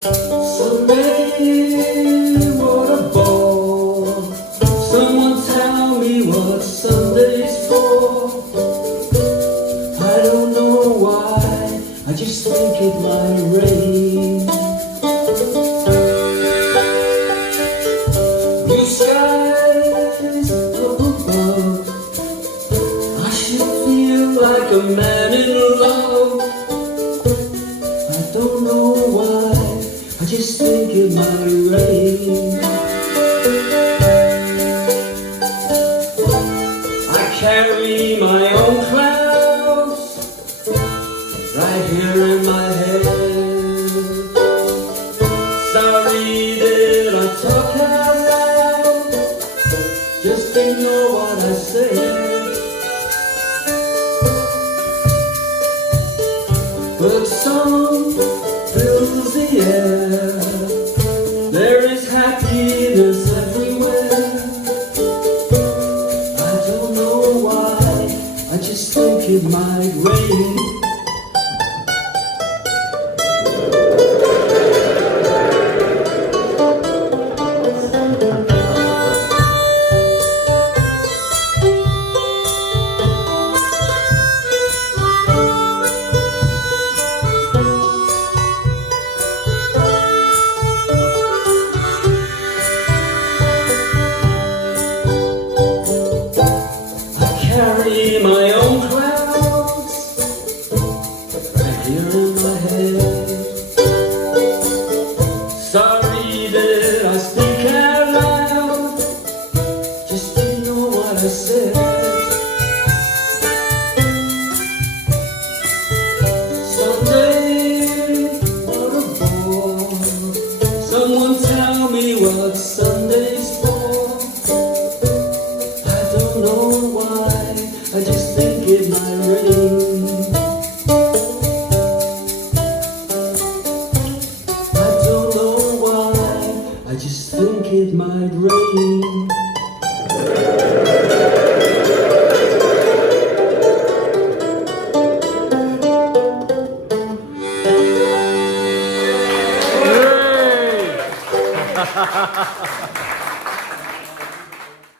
Sunday, what a ball. Someone tell me what Sunday's for. I don't know why, I just think it might rain. Blue skies up above, I should feel like a man in love. I don't know why, I just think it might rain. I carry my own clouds right here in my head. Sorry that I talk out loud, just ignore what I said. But song fills the air, there is happiness everywhere. I don't know why, I just think it might rain. Carry my own clouds right here in my head. Sorry that I speak out loud, just ignore what I said. Sunday, what a bore. Someone tell me what Sunday's for. I don't know why, I just think it might rain. I don't know why, I just think it might rain. Hey!